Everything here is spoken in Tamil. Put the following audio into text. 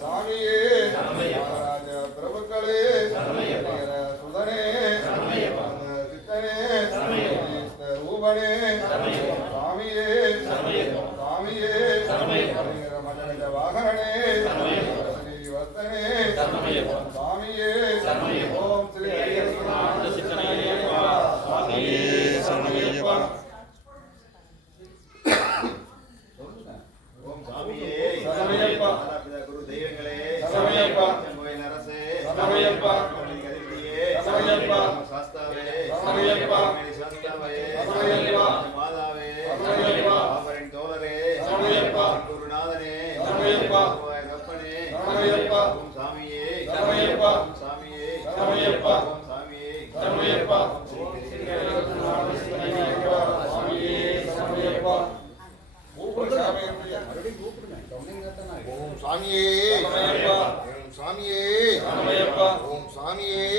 சாமியே ராஜ பிரபுக்களே சுதனே சித்தனே ரூபனே சாமியே சாமியே மகன வாகனே ஸ்ரீவர்த்தனே சாமியே ஓம் ஸ்ரீ குரு தெய்வங்களே அரசே சாஸ்தாவே மாதாவே அவரின் தோழரே குருநாதனே ரப்பனே ஓம் சாமியே ஓம் சாமியே ஓம் சாமியே ஓம் சாமியே ஓம் சாமியே ஓம் சாமியே